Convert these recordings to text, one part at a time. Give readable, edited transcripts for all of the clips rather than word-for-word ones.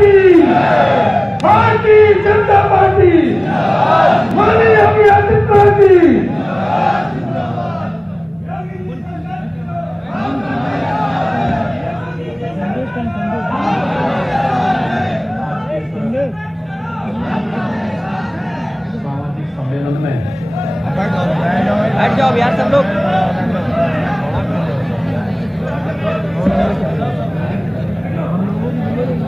Party, Bharatiya Janata party, माननीय योगी आदित्यनाथ जी। सामाजिक सम्मेलन में बैठ जाओ यार सब लोग।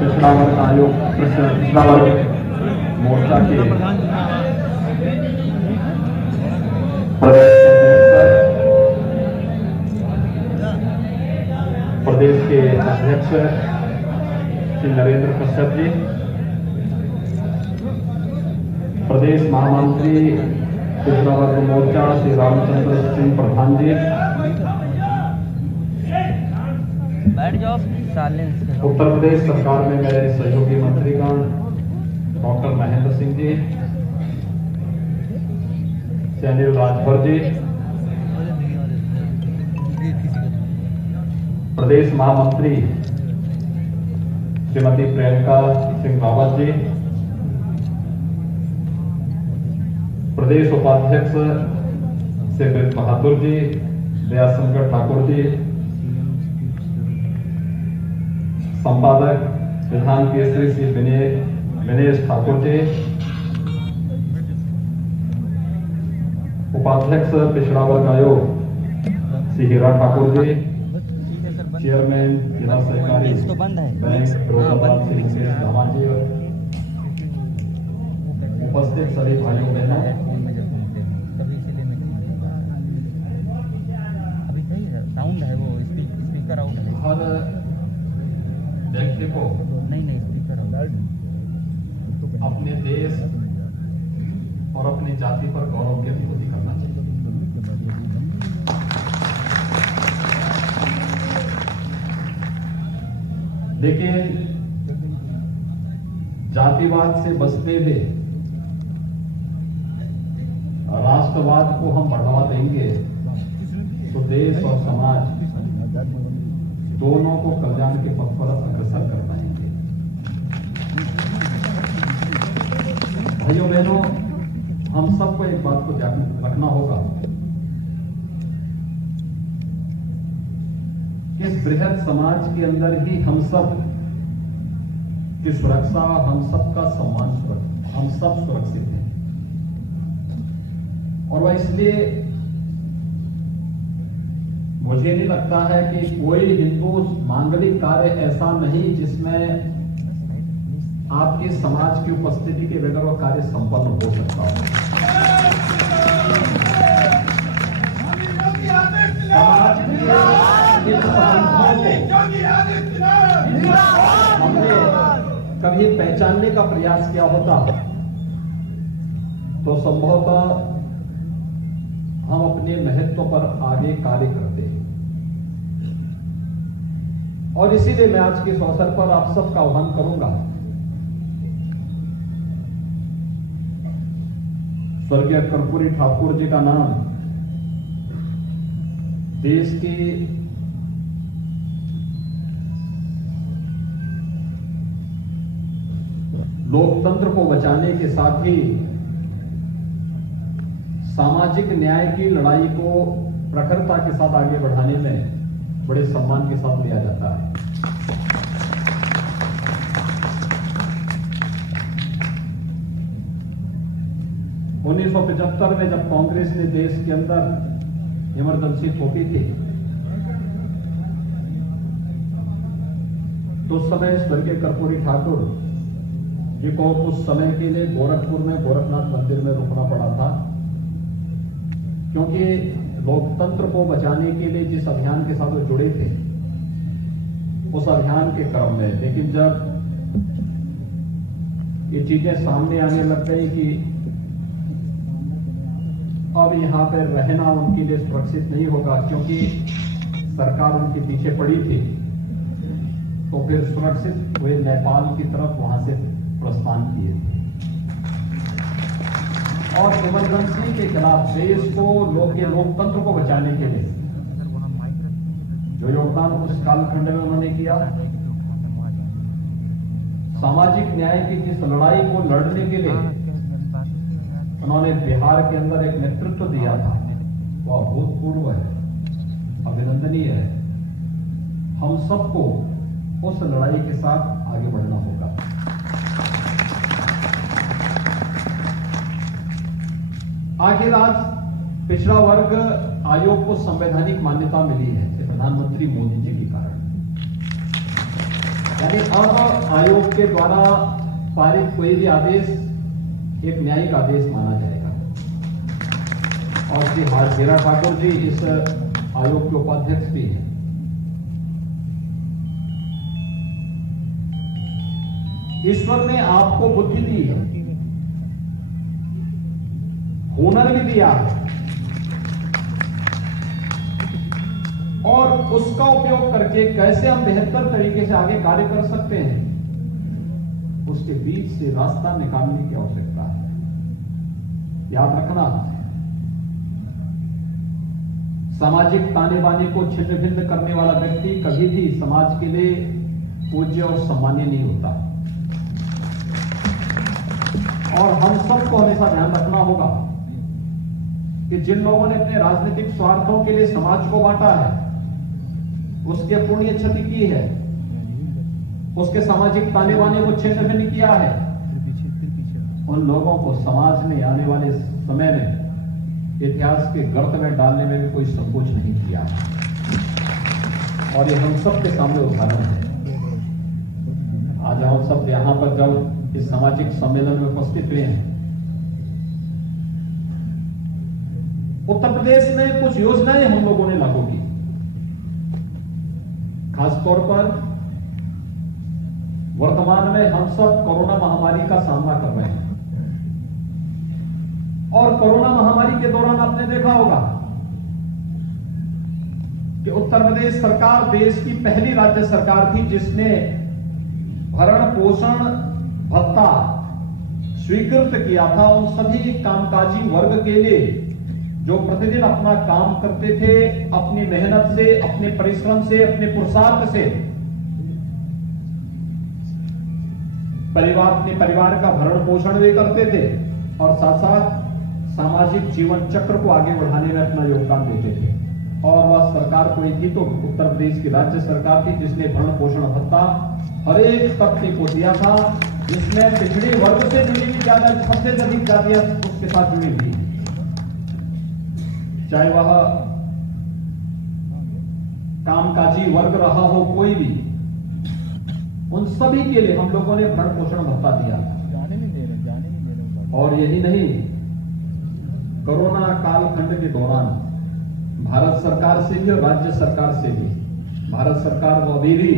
पिछड़ा वर्ग आयोग, पिछड़ा वर्ग मोर्चा के प्रदेश के अध्यक्ष श्री नरेंद्र कश्यप जी, प्रदेश महामंत्री पिछड़ा वर्ग मोर्चा श्री रामचंद्र सिंह प्रधान जी, बैठ जाओ। उत्तर प्रदेश सरकार में मेरे सहयोगी मंत्रीगण डॉक्टर महेंद्र सिंह जी, अनिल राजभर जी, प्रदेश महामंत्री श्रीमती प्रियंका सिंह रावत जी, प्रदेश उपाध्यक्ष श्री ब्रज बहादुर जी, दयाशंकर ठाकुर जी, संपादक विधान केसरी श्री विनेश ठाकुर जी, उपाध्यक्ष पिछड़ा वर्ग आयोग श्री हीरा ठाकुर जी, चेयरमैन जिला सहकारी बैंक फिरोजाबाद श्री मुकेश धामा जी, उपस्थित सभी भाइयों बहनों, साउंड है वो स्पीकर आउट है। हर व्यक्ति को नहीं स्पीकर आउट। अपने देश और अपनी जाति पर गौरव की अनुभूति करना चाहिए। लेकिन जातिवाद से बचते हुए राष्ट्रवाद को हम बढ़ावा देंगे तो देश और समाज दोनों को कल्याण के पथ पर अग्रसर कर पाएंगे। भाइयों बहनों, हम सबको एक बात को ध्यान रखना होगा कि इस बृहद समाज के अंदर ही हम सब की सुरक्षा, हम सबका सम्मान, हम सब सुरक्षित हैं। और वह इसलिए मुझे नहीं लगता है कि कोई हिंदू मांगलिक कार्य ऐसा नहीं जिसमें आपके समाज की उपस्थिति के बगैर वह कार्य संपन्न हो सकता हो। हमने कभी पहचानने का प्रयास किया होता तो संभवतः हम अपने महत्व पर आगे कार्य करते हैं। और इसीलिए मैं आज के इस अवसर पर आप सबका आह्वान करूंगा, स्वर्गीय कर्पूरी ठाकुर जी का नाम देश की लोकतंत्र को बचाने के साथ ही सामाजिक न्याय की लड़ाई को प्रखरता के साथ आगे बढ़ाने में बड़े सम्मान के साथ लिया जाता है। उन्नीस 1975 में जब कांग्रेस ने देश के अंदर इमरजेंसी थोपी थी तो उस समय स्वर्गीय कर्पूरी ठाकुर जी को कुछ समय के लिए गोरखपुर में गोरखनाथ मंदिर में रुकना पड़ा था, क्योंकि लोकतंत्र को बचाने के लिए जिस अभियान के साथ वो जुड़े थे उस अभियान के क्रम में। लेकिन जब ये चीजें सामने आने लग गई कि अब यहाँ पर रहना उनके लिए सुरक्षित नहीं होगा क्योंकि सरकार उनके पीछे पड़ी थी, तो फिर सुरक्षित हुए नेपाल की तरफ वहां से प्रस्थान किए थे। और इमरजेंसी के खिलाफ देश को लोकतंत्र को बचाने के लिए जो योगदान उस कालखंड में उन्होंने किया, सामाजिक न्याय की जिस लड़ाई को लड़ने के लिए उन्होंने बिहार के अंदर एक नेतृत्व दिया था, वह अभूतपूर्व है, अभिनंदनीय है। हम सबको उस लड़ाई के साथ आगे बढ़ना होगा। आखिर आज पिछड़ा वर्ग आयोग को संवैधानिक मान्यता मिली है प्रधानमंत्री मोदी जी के कारण। यानी अब आयोग के द्वारा पारित कोई भी आदेश एक न्यायिक आदेश माना जाएगा। और श्री हीरा ठाकुर जी इस आयोग के उपाध्यक्ष भी हैं। ईश्वर ने आपको बुद्धि दी है, हुनर भी दिया है, और उसका उपयोग करके कैसे हम बेहतर तरीके से आगे कार्य कर सकते हैं, उसके बीच से रास्ता निकालने की आवश्यकता है। याद रखना, सामाजिक ताने बाने को छिन्न भिन्न करने वाला व्यक्ति कभी भी समाज के लिए पूज्य और सम्मानीय नहीं होता। और हम सबको हमेशा ध्यान रखना होगा कि जिन लोगों ने अपने राजनीतिक स्वार्थों के लिए समाज को बांटा है, उसके पुण्य क्षति की है, उसके सामाजिक ताने बाने को छिन्न भिन्न किया है, उन लोगों को समाज ने आने वाले समय में इतिहास के गर्त में डालने में भी कोई संकोच नहीं किया। और ये हम सब के सामने उदाहरण है। आज हम सब यहां पर जब इस सामाजिक सम्मेलन में उपस्थित हुए हैं, उत्तर प्रदेश में कुछ योजनाएं हम लोगों ने लागू की। खासतौर पर वर्तमान में हम सब कोरोना महामारी का सामना कर रहे हैं, और कोरोना महामारी के दौरान आपने देखा होगा कि उत्तर प्रदेश सरकार देश की पहली राज्य सरकार थी जिसने भरण पोषण भत्ता स्वीकृत किया था उन सभी कामकाजी वर्ग के लिए जो प्रतिदिन अपना काम करते थे, अपनी मेहनत से, अपने परिश्रम से, अपने पुरुषार्थ से अपने परिवार का भरण पोषण भी करते थे, और साथ साथ सामाजिक जीवन चक्र को आगे बढ़ाने में अपना योगदान देते थे। और वह सरकार कोई थी तो उत्तर प्रदेश की राज्य सरकार थी जिसने भरण पोषण भत्ता हर एक तबके को दिया था, जिसमें पिछड़े वर्ग से जुड़ी हुई ज्यादा सबसे अधिक जातियां उसके साथ जुड़ी हुई, चाहे वह कामकाजी वर्ग रहा हो कोई भी, उन सभी के लिए हम लोगों ने भरण पोषण भत्ता दिया था। जाने नहीं दे रहे। और यही नहीं, कोरोना कालखंड के दौरान भारत सरकार से भी और राज्य सरकार से भी, भारत सरकार को अभी भी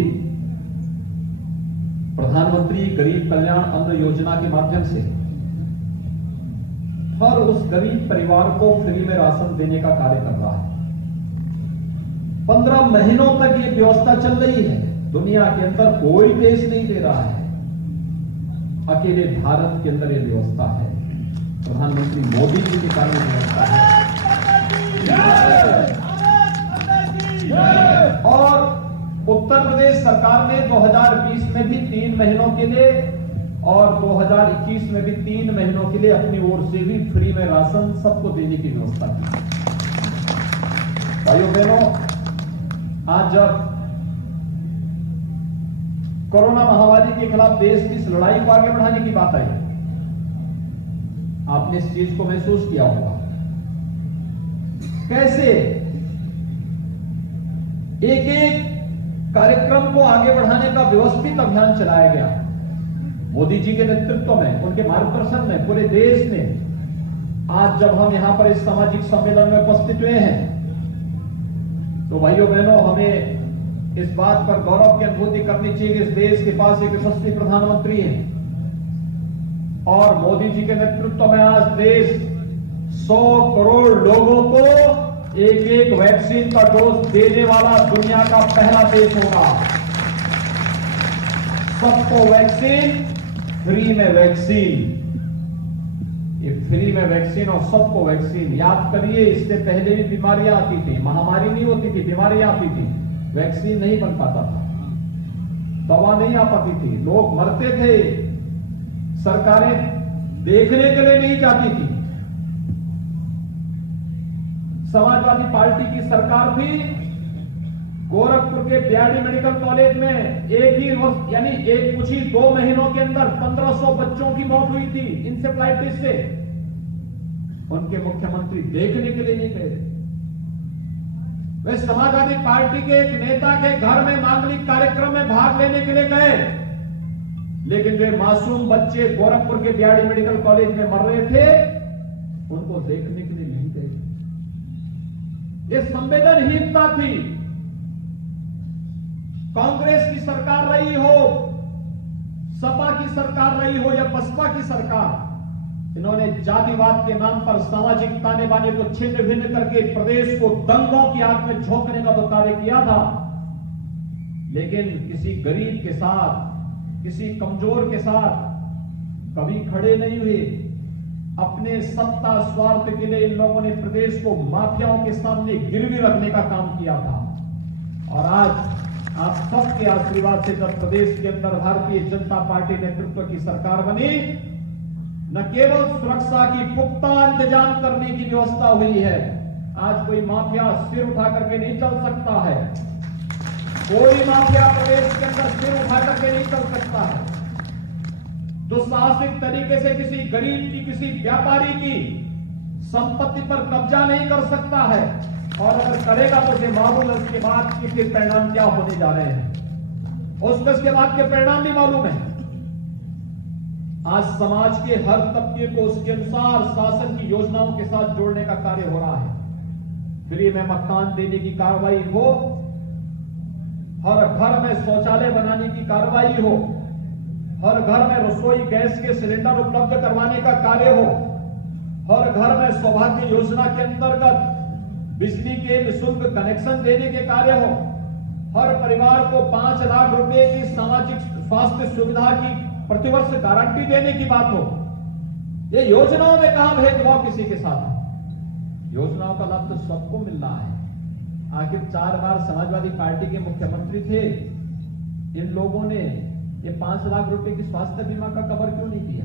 प्रधानमंत्री गरीब कल्याण अन्न योजना के माध्यम से हर उस गरीब परिवार को फ्री में राशन देने का कार्य कर रहा है। 15 महीनों तक ये व्यवस्था चल रही है। दुनिया के अंदर कोई देश नहीं दे रहा है, अकेले भारत के अंदर ये व्यवस्था है। प्रधानमंत्री मोदी जी के कारण व्यवस्था है। और उत्तर प्रदेश सरकार ने 2020 में भी 3 महीनों के लिए और 2021 में भी 3 महीनों के लिए अपनी ओर से भी फ्री में राशन सबको देने की व्यवस्था की। भाइयों बहनों, आज जब कोरोना महामारी के खिलाफ देश की इस लड़ाई को आगे बढ़ाने की बात आई, आपने इस चीज को महसूस किया होगा कैसे एक एक कार्यक्रम को आगे बढ़ाने का व्यवस्थित अभियान चलाया गया। मोदी जी के नेतृत्व में, उनके मार्गदर्शन में पूरे देश ने, आज जब हम यहां पर इस सामाजिक सम्मेलन में उपस्थित हुए हैं, तो भाइयों बहनों, हमें इस बात पर गौरव की अनुभूति करनी चाहिए कि इस देश के पास एक यशस्वी प्रधानमंत्री है, और मोदी जी के नेतृत्व में आज देश 100 करोड़ लोगों को एक एक वैक्सीन का डोज देने वाला दुनिया का पहला देश होगा। सबको वैक्सीन, फ्री में वैक्सीन, ये फ्री में वैक्सीन और सबको वैक्सीन। याद करिए, इससे पहले भी बीमारियां आती थी, महामारी नहीं होती थी, बीमारियां आती थी, वैक्सीन नहीं बन पाता था। दवा नहीं आ पाती थी, लोग मरते थे, सरकारें देखने के लिए नहीं जाती थी। समाजवादी पार्टी की सरकार थी, गोरखपुर के बीआरडी मेडिकल कॉलेज में एक ही वर्ष यानी एक कुछ ही 2 महीनों के अंदर 1500 बच्चों की मौत हुई थी इंसेफ्लाइटिस से। उनके मुख्यमंत्री देखने के लिए नहीं गए। वे समाजवादी पार्टी के एक नेता के घर में मांगलिक कार्यक्रम में भाग लेने के लिए गए, लेकिन जो मासूम बच्चे गोरखपुर के बीआरडी मेडिकल कॉलेज में मर रहे थे उनको देखने के लिए नहीं गए। ये संवेदनहीनता थी। कांग्रेस की सरकार रही हो, सपा की सरकार रही हो या बसपा की सरकार, इन्होंने जातिवाद के नाम पर सामाजिक ताने बाने को छिन्न भिन्न करके प्रदेश को दंगों की आग में झोंकने का तो कार्य किया था, लेकिन किसी गरीब के साथ, किसी कमजोर के साथ कभी खड़े नहीं हुए। अपने सत्ता स्वार्थ के लिए इन लोगों ने प्रदेश को माफियाओं के सामने गिरवी रखने का काम किया था। और आज आप सबके आशीर्वाद से जब प्रदेश के अंदर भारतीय जनता पार्टी नेतृत्व की सरकार बनी, न केवल सुरक्षा की पुख्ता इंतजाम करने की व्यवस्था हुई है, आज कोई माफिया सिर उठा करके नहीं चल सकता है। कोई माफिया प्रदेश के अंदर सिर उठा करके नहीं चल सकता है। दुस्साहसिक तरीके से किसी गरीब की, किसी व्यापारी की संपत्ति पर कब्जा नहीं कर सकता है, और अगर करेगा तो उसे मालूम है उसके बाद के फिर परिणाम क्या होने जा रहे हैं, उसके बाद के परिणाम भी मालूम है। आज समाज के हर तबके को उसके अनुसार शासन की योजनाओं के साथ जोड़ने का कार्य हो रहा है। फ्री में मकान देने की कार्रवाई हो, हर घर में शौचालय बनाने की कार्रवाई हो, हर घर में रसोई गैस के सिलेंडर उपलब्ध करवाने का कार्य हो, हर घर में सौभाग्य योजना के अंतर्गत बिजली के निःशुल्क कनेक्शन देने के कार्य हो, हर परिवार को 5 लाख रुपए की सामाजिक स्वास्थ्य सुविधा की प्रतिवर्ष गारंटी देने की बात हो। ये योजनाओं में कहां भेदभाव किसी के साथ है? योजनाओं का लाभ तो सबको मिल रहा है। आखिर 4 बार समाजवादी पार्टी के मुख्यमंत्री थे, इन लोगों ने ये 5 लाख रुपए की स्वास्थ्य बीमा का कवर क्यों नहीं दिया?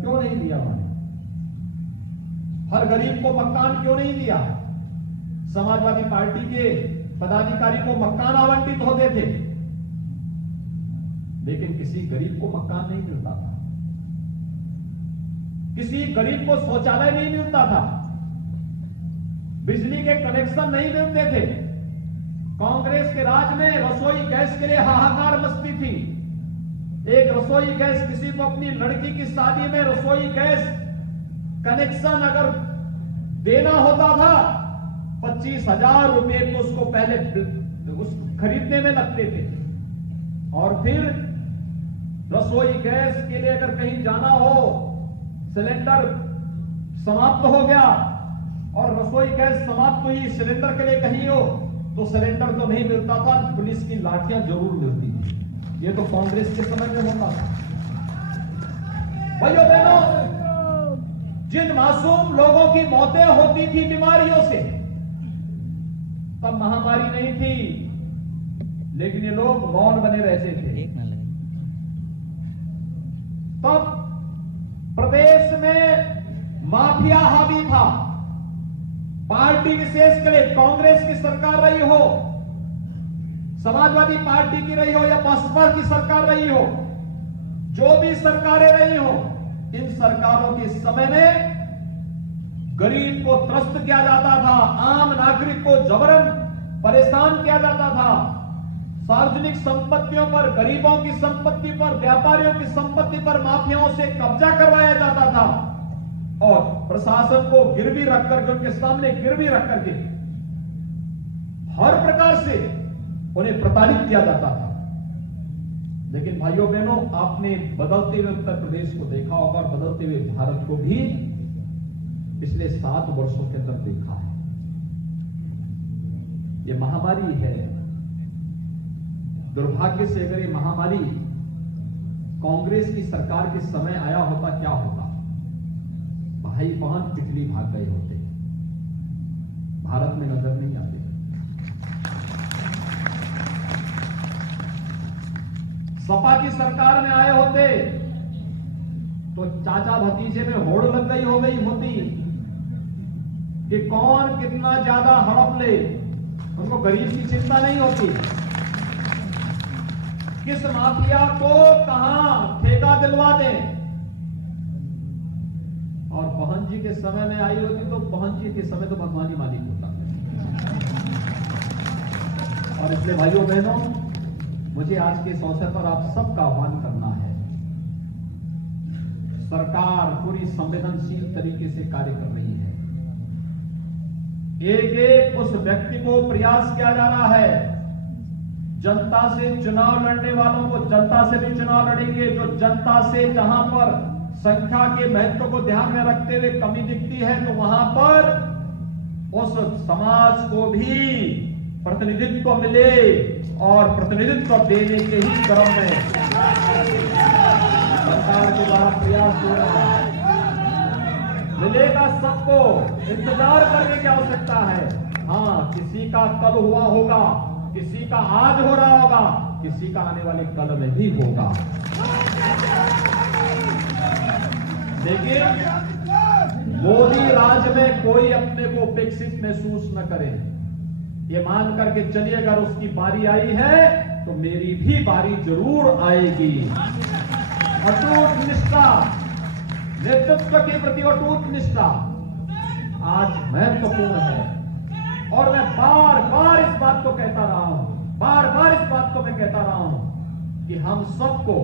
क्यों नहीं दिया उन्होंने? हर गरीब को मकान क्यों नहीं दिया? समाजवादी पार्टी के पदाधिकारी को मकान आवंटित होते थे, लेकिन किसी गरीब को मकान नहीं मिलता था, किसी गरीब को शौचालय नहीं मिलता था, बिजली के कनेक्शन नहीं मिलते थे। कांग्रेस के राज में रसोई गैस के लिए हाहाकार मचती थी। एक रसोई गैस, किसी को अपनी लड़की की शादी में रसोई गैस कनेक्शन अगर देना होता था, 25,000 रुपए तो उसको पहले उस खरीदने में लगते थे। और फिर रसोई गैस के लिए अगर कहीं जाना हो, सिलेंडर समाप्त हो गया और रसोई गैस समाप्त हुई, सिलेंडर के लिए कहीं हो तो सिलेंडर तो नहीं मिलता था, पुलिस की लाठियां जरूर मिलती थी। ये तो कांग्रेस के समय में होता था। भाइयों बहनों, जिन मासूम लोगों की मौतें होती थी बीमारियों से, तब महामारी नहीं थी, लेकिन ये लोग मौन बने रहते थे। तब प्रदेश में माफिया हावी था। पार्टी विशेष के लिए कांग्रेस की सरकार रही हो, समाजवादी पार्टी की रही हो या बसपा की सरकार रही हो, जो भी सरकारें रही हो, इन सरकारों के समय में गरीब को त्रस्त किया जाता था, आम नागरिक को जबरन परेशान किया जाता था। सार्वजनिक संपत्तियों पर, गरीबों की संपत्ति पर, व्यापारियों की संपत्ति पर माफियाओं से कब्जा करवाया जाता था और प्रशासन को गिरवी रख करके, उनके सामने गिरवी रख करके हर प्रकार से उन्हें प्रताड़ित किया जाता था। लेकिन भाइयों बहनों, आपने बदलते हुए उत्तर प्रदेश को देखा होगा और बदलते हुए भारत को भी पिछले 7 वर्षों के अंदर देखा है। ये महामारी है। दुर्भाग्य से अगर ये महामारी कांग्रेस की सरकार के समय आया होता, क्या होता? भाई बहन पिटली भाग गए होते, भारत में नजर नहीं आते। सपा की सरकार में आए होते तो चाचा भतीजे में होड़ लग गई हो गई होती कि कौन कितना ज्यादा हड़प ले। उनको गरीब की चिंता नहीं होती, किस माफिया को कहां ठेका दिलवा दें। और बहन जी के समय में आई होती तो बहन जी के समय तो भगवान ही मालिक होता। और इसलिए भाइयों बहनों, मुझे आज के इस अवसर पर आप सबका आह्वान करना है। सरकार पूरी संवेदनशील तरीके से कार्य कर रही है। एक एक उस व्यक्ति को प्रयास किया जा रहा है। जनता से चुनाव लड़ने वालों को जनता से भी चुनाव लड़ेंगे। जो जनता से जहां पर संख्या के महत्व को ध्यान में रखते हुए कमी दिखती है तो वहां पर उस समाज को भी प्रतिनिधित्व मिले और प्रतिनिधित्व देने के ही क्रम में सरकार के द्वारा प्रयास हो रहा है। मिलेगा सबको, इंतजार करने की आवश्यकता है। हाँ, किसी का कल हुआ होगा, किसी का आज हो रहा होगा, किसी का आने वाले कल में भी होगा। लेकिन मोदी राज में कोई अपने को विकसित महसूस न करे। ये मान करके चलिए, अगर उसकी बारी आई है तो मेरी भी बारी जरूर आएगी। अटूट निष्ठा, नेतृत्व के प्रति अटूट निष्ठा आज महत्वपूर्ण है। और मैं बार बार इस बात को कहता रहा हूं, बार बार इस बात को मैं कहता रहा हूं कि हम सबको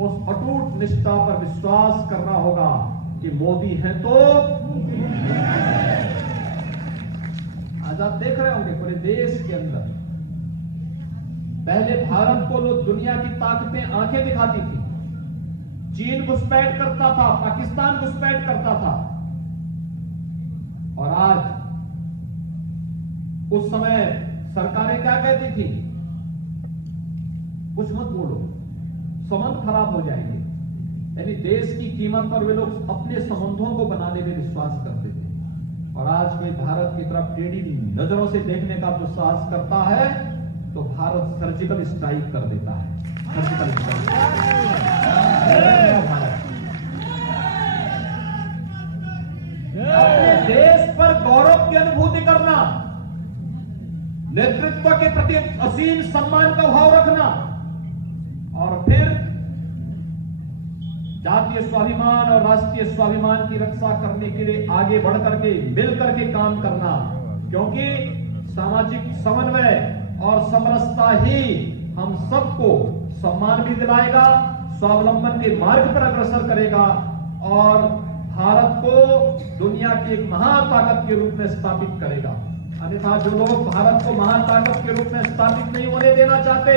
उस अटूट निष्ठा पर विश्वास करना होगा कि मोदी है तो। आज आप देख रहे होंगे पूरे देश के अंदर पहले भारत को लोग दुनिया की ताकतें आंखें दिखाती थी। चीन घुसपैठ करता था, पाकिस्तान घुसपैठ करता था। और आज उस समय सरकारें क्या कहती थी? कुछ मत बोलो, संबंध खराब हो जाएंगे। यानी देश की कीमत पर वे लोग अपने संबंधों को बनाने में विश्वास करते थे। और आज कोई भारत की तरफ टेढ़ी नजरों से देखने का दुस्साहस करता है तो भारत सर्जिकल स्ट्राइक कर देता है। Surgical strike. अपने देश पर गौरव की अनुभूति करना, नेतृत्व के प्रति असीम सम्मान का भाव रखना और फिर जातीय स्वाभिमान और राष्ट्रीय स्वाभिमान की रक्षा करने के लिए आगे बढ़ करके मिल करके काम करना। क्योंकि सामाजिक समन्वय और समरसता ही हम सबको सम्मान भी दिलाएगा, स्वावलंबन के मार्ग पर अग्रसर करेगा और भारत को दुनिया की एक महाताकत के रूप में स्थापित करेगा। अन्यथा जो लोग भारत को महाताकत के रूप में स्थापित नहीं होने देना चाहते,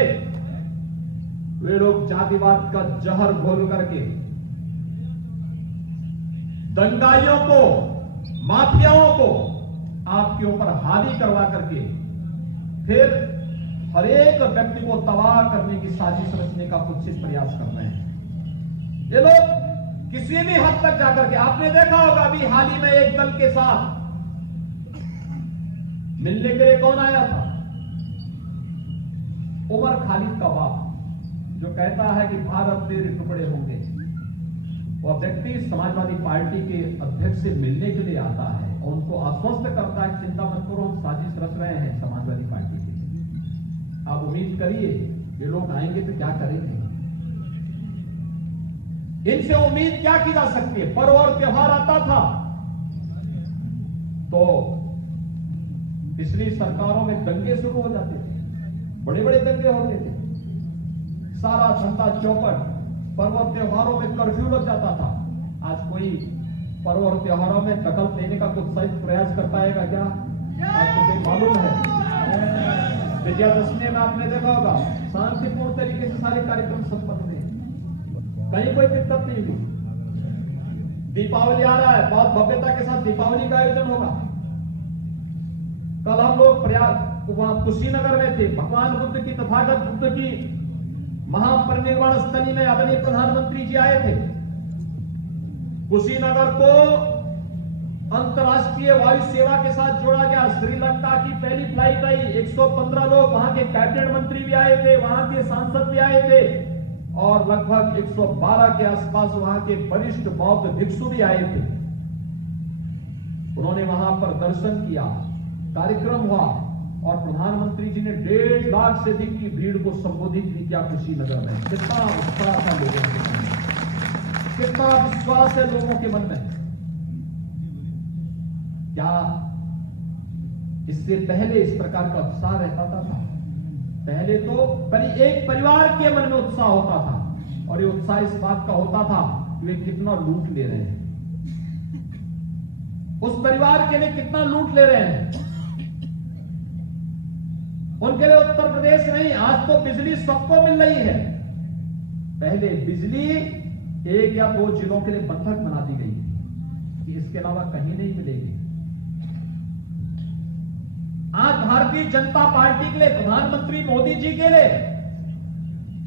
वे लोग जातिवाद का जहर घोल करके दंगाइयों को, माफियाओं को आपके ऊपर हावी करवा करके फिर हर एक व्यक्ति को तबाह करने की साजिश रचने का कुत्सित प्रयास कर रहे हैं। ये लोग किसी भी हद तक जाकर के, आपने देखा होगा अभी हाल ही में एक दल के साथ मिलने के लिए कौन आया था? उमर खालिद का बाप, जो कहता है कि भारत मेरे टुकड़े होंगे। वह व्यक्ति समाजवादी पार्टी के अध्यक्ष से मिलने के लिए आता है और उनको आश्वस्त करता है, चिंता मत करो, हम साजिश रच रहे हैं समाजवादी पार्टी के लिए। आप उम्मीद करिए ये लोग आएंगे तो क्या करेंगे? इनसे उम्मीद क्या की जा सकती है? पर्व और त्योहार आता था तो पिछली सरकारों में दंगे शुरू हो जाते थे, बड़े बड़े दंगे होते थे, सारा धंधा चौपट। पर्व और त्योहारों में कर्फ्यू लग जाता था। आज कोई पर्व और त्योहारों में दखल देने का कुछ सही प्रयास कर पाएगा क्या? आपको तो मालूम है विजयादशमी में आपने देखा होगा शांतिपूर्ण तरीके से सारे कार्यक्रम संपन्न हुए, कहीं कोई दिक्कत नहीं हुई। दीपावली आ रहा है, बहुत भव्यता के साथ दीपावली का आयोजन होगा। कल हम लोग प्रयाग वहां कुशीनगर में थे, भगवान बुद्ध की, तथागत बुद्ध की महापरिनिर्वाण स्थली में आदरणीय प्रधानमंत्री जी आए थे। कुशीनगर को अंतर्राष्ट्रीय वायु सेवा के साथ जोड़ा गया। श्रीलंका की पहली फ्लाइट आई, 115 लोग, वहां के कैबिनेट मंत्री भी आए थे, वहां के सांसद भी आए थे। और लगभग 112 के आसपास वहां के वरिष्ठ बौद्ध भिक्षु भी आए थे। उन्होंने वहां पर दर्शन किया, कार्यक्रम हुआ और प्रधानमंत्री जी ने 1.5 लाख से अधिक की भीड़ को संबोधित भी किया कुशीनगर में। कितना उत्साह था लोगों के मन में, कितना विश्वास है लोगों के मन में। क्या इससे पहले इस प्रकार का उत्साह रहता था? पहले तो एक परिवार के मन में उत्साह होता था और ये उत्साह इस बात का होता था कि वे कितना लूट ले रहे हैं, उस परिवार के लिए कितना लूट ले रहे हैं। उनके लिए उत्तर प्रदेश नहीं, आज तो बिजली सबको मिल रही है। पहले बिजली 1 या 2 जिलों के लिए बंधक बना दी गई कि इसके अलावा कहीं नहीं मिलेगी। आज भारतीय जनता पार्टी के लिए, प्रधानमंत्री मोदी जी के लिए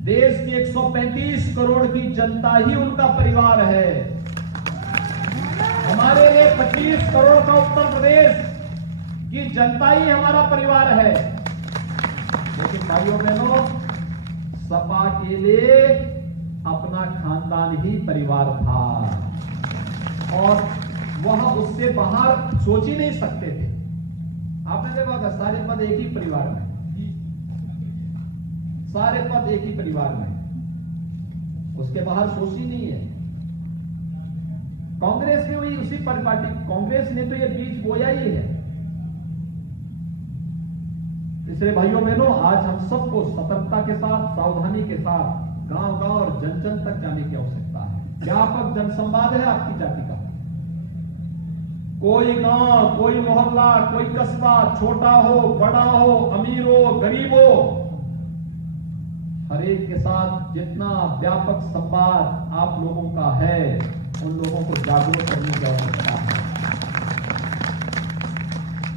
देश की 135 करोड़ की जनता ही उनका परिवार है। हमारे लिए 25 करोड़ का उत्तर प्रदेश की जनता ही हमारा परिवार है। लेकिन भाइयों बहनों, सपा के लिए अपना खानदान ही परिवार था और वह उससे बाहर सोच ही नहीं सकते थे। आपने देखा होगा सारे पद एक ही परिवार में, सारे पद एक ही परिवार में, उसके बाहर सोच ही नहीं है। कांग्रेस में हुई उसी पार्टी, कांग्रेस ने तो ये बीज बोया ही है। इसलिए भाइयों बहनों, आज हम सबको सतर्कता के साथ, सावधानी के साथ गांव-गांव और जन-जन तक जाने की आवश्यकता है। व्यापक जनसंवाद है आपकी जाति का। कोई गांव, कोई मोहल्ला, कोई कस्बा, छोटा हो, बड़ा हो, अमीर हो, गरीब हो, हर एक के साथ जितना व्यापक संवाद आप लोगों का है, उन लोगों को जागरूक करने की आवश्यकता है।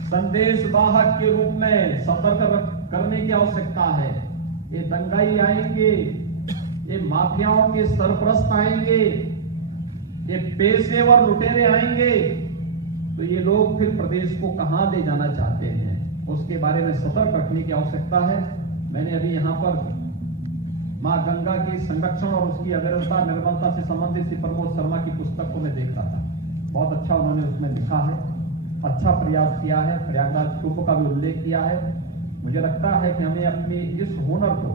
संदेश वाहक के रूप में सतर्क करने की आवश्यकता है। ये दंगाई आएंगे, ये माफियाओं के सरपरस्त आएंगे, ये पेशेवर लुटेरे आएंगे, तो ये लोग फिर प्रदेश को कहां ले जाना चाहते हैं, उसके बारे में सतर्क रखने की आवश्यकता है। मैंने अभी यहां पर मां गंगा के संरक्षण और उसकी अविरलता निर्मलता से संबंधित श्री प्रमोद शर्मा की पुस्तक को मैं देख रहा था। बहुत अच्छा उन्होंने उसमें लिखा है, अच्छा प्रयास किया है, प्रयागराज कुंभ का भी उल्लेख किया है। मुझे लगता है कि हमें अपनी इस हुनर को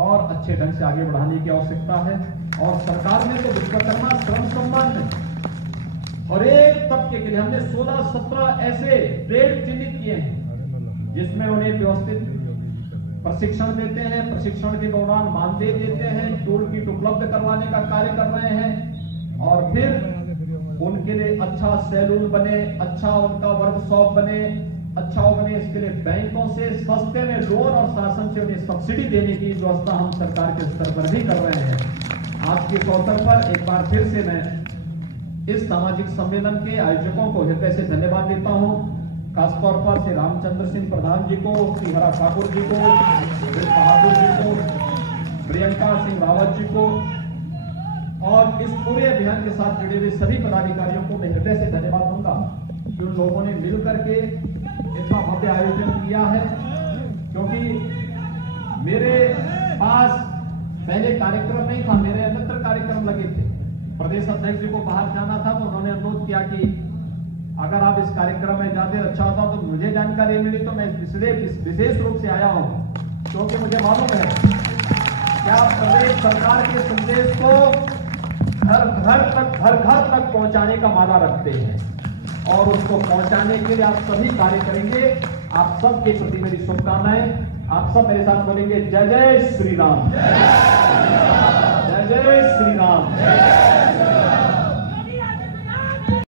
और अच्छे ढंग से आगे बढ़ाने की आवश्यकता है। और सरकार ने तो विश्वकर्मा श्रम सम्मान में और एक तबके के लिए हमने 16-17 ऐसे ट्रेड चिन्हित किए हैं जिसमें उन्हें व्यवस्थित प्रशिक्षण देते हैं, प्रशिक्षण के दौरान मानदेय देते हैं, टूल किट उपलब्ध करवाने का कार्य कर रहे हैं और फिर उनके लिए अच्छा सैलून बने, अच्छा उनका वर्कशॉप बने, अच्छा बने, इसके लिए बैंकों से सस्ते में लोन और शासन से उन्हें सब्सिडी देने की व्यवस्था हम सरकार के स्तर पर भी कर रहे हैं। आज के अवसर पर एक बार फिर से मैं इस सामाजिक सम्मेलन के आयोजकों को हृदय से धन्यवाद देता हूं, खासतौर पर श्री रामचंद्र सिंह प्रधान जी को, श्री हरा ठाकुर जी को, श्री बहादुर जी को, प्रियंका सिंह रावत जी को और इस पूरे अभियान के साथ जुड़े हुए सभी पदाधिकारियों को मैं हृदय से धन्यवाद दूंगा कि उन लोगों ने मिलकर के इतना भव्य आयोजन किया है। क्योंकि मेरे पास पहले कार्यक्रम नहीं था, मेरे अन्यत्र कार्यक्रम लगे थे। प्रदेश अध्यक्ष जी को बाहर जाना था तो उन्होंने अनुरोध किया कि अगर आप इस कार्यक्रम में जाते अच्छा होता तो मुझे जानकारी मिली, तो मैं इसलिए विशेष रूप से आया हूं क्योंकि मुझे मालूम है कि आप प्रदेश सरकार के संदेश को घर घर तक पहुंचाने का वादा रखते हैं और उसको पहुंचाने के लिए आप सभी कार्य करेंगे। आप सबके प्रति मेरी शुभकामनाएं। आप सब मेरे साथ बोलेंगे जय जय श्री राम।